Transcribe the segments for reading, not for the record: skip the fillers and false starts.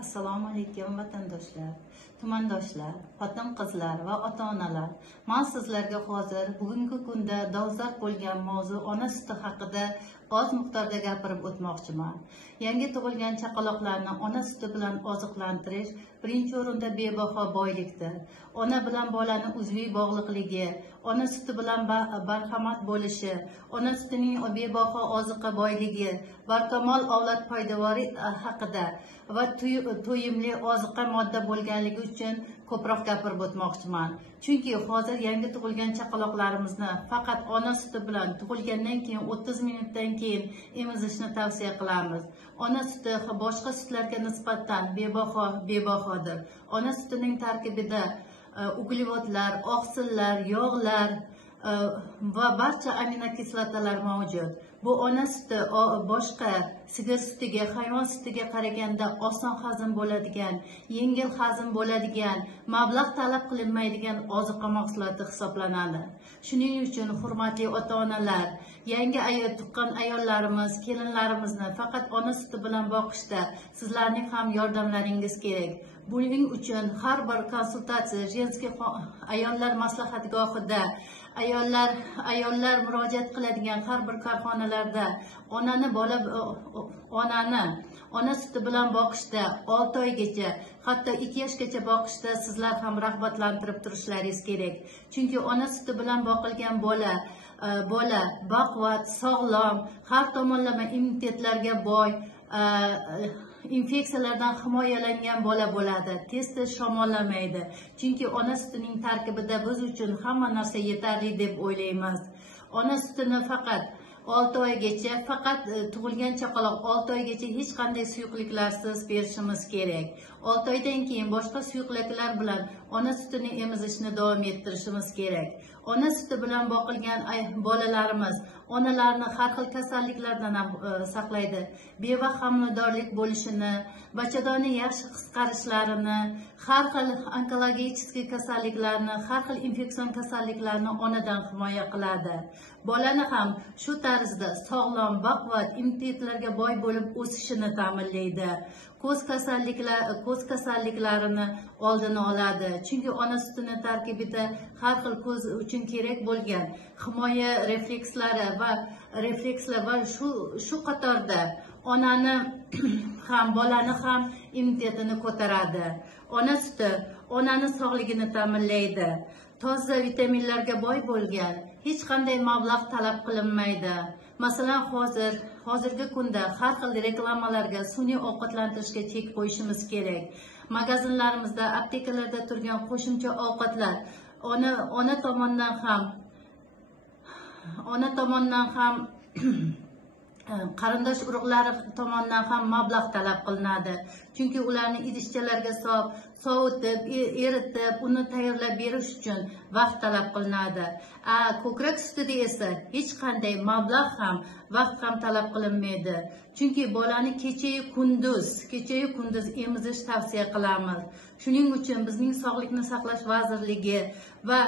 Assalomu alaykum vatandoshlar, tumandoshlar, xotin-qizlar va ota-onalar. Men sizlarga hozir bugungi kunda dolzarb bo'lgan mavzu ona suti haqida oz miqdorda gapirib o'tmoqchiman. Yangi tug'ilgan chaqaloqlarni ona suti bilan oziqlantirish birinchi o'rinda bebaho boylikdir. Ona bilan bolaning uzviy bog'liqligi, ona suti bilan barhamot bo'lishi, ona sutining bebaho oziqa boyligi, barkamol avlod poydevori haqida va to'yimli oziqa modda bo'lganligi uchun ko'proq gapirib o'tmoqchiman. Chunki hozir yangi tug'ilgan chaqaloqlarimizni faqat ona suti bilan tug'ilgandan keyin 30 minutdan keyin emizishni tavsiya qilamiz. Ona suti boshqa sutlarga nisbatan bebahodir. Ona sutining tarkibida uglevodlar, oqsillar, yog'lar va barcha aminokislotalar mavjud. Bu ona suti boshqa sigir sutiga, hayvon sutiga qaraganda oson hazm bo'ladigan, yengil hazm bo'ladigan, mablag' talab qilinmaydigan oziqa mahsuloti hisoblanadi. Shuning uchun hurmatli ota-onalar, yangi tuqqan ayollarimiz, kelinlarimizni faqat ona suti bilan boqishda sizlarning ham yordamlaringiz kerak. Buning uchun har bir konsultatsiya jenskiy ayollar maslahatgohida, ayollar murojaat qiladigan har bir korxonalarda ona suti bilan boqishda 6 oygacha, hatto 2 yoshgacha boqishda sizlar ham rag'batlantirib turishlaringiz kerak. Chunki ona suti bilan boqilgan bola baquvvat, sog'lom, har tomonlama immunitetlarga boy, infeksiyalardan himoyalangan bola bo'ladi. Tez shamollamaydi. Chunki ona sutining tarkibida biz uchun hamma narsa yetarli deb o'ylaymiz. Ona sutini faqat 6 oygacha, faqat tug'ilgan chaqaloq 6 oygacha hech qanday suyuqliklarsiz berishimiz kerak. 6 oydan keyin boshqa suyuqliklar bilan ona sutini emizishni davom ettirishimiz kerak. Ona suti bilan boqilgan bolalarimiz onalarni har xil kasalliklardan ham saqlaydi. Bevaqt homiladorlik bo'lishini, bachadonni yaxshi qisqarishlarini, har xil onkologik kasalliklarni, har xil infeksion kasalliklarni onadan himoya qiladi. Bolani ham shu tarzda sog'lom, baquvvat, immunitetlarga boy bo'lib o'sishini ta'minlaydi. Ko'z kasalliklarini oldini oladi. Chunki ona sutining tarkibida har xil ko'z uchun kerak bo'lgan himoya reflekslar va shu qatorda onani ham bolani ham immunitetini ko'taradi. Ona suti onani sog'ligini ta'minlaydi. Toza vitaminlarga boy bo'lgan, hech qanday mablag' talab qilinmaydi. Masalan, hozirgi kunda har xil reklamalarga sun'iy ovqatlantirishga chek qo'yishimiz kerak. Magazinlarimizda, aptekalarda turgan qo'shimcha ovqatlar ona tomonidan ham qarindosh urug'lari tomonidan ham mablag' talab qilinadi. Chunki ularni idishchalarga sovutib, eritib, uni tayyorlab berish uchun vaqt talab qilinadi. Ko'krak sutida esa hech qanday mablag' ham, vaqt ham talab qilinmaydi. Chunki bolani kecha-yu kunduz emizish tavsiya qilamiz. Shuning uchun bizning Sog'liqni saqlash vazirligi va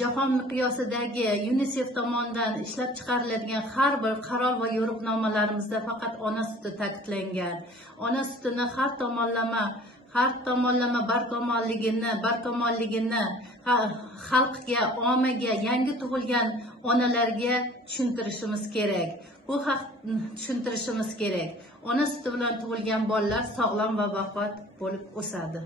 jahon miqyosidagi UNICEF tomonidan ishlab chiqariladigan har bir qaror va yo'riqnomalarimizda faqat ona suti ta'kidlangan. Ona sutini har tomonlama barkamolligini xalqga, ommaga, yangi tug'ilgan onalarga tushuntirishimiz kerak. Ona suti bilan tug'ilgan bolalar sog'lom va baquvvat bo'lib o'sadi.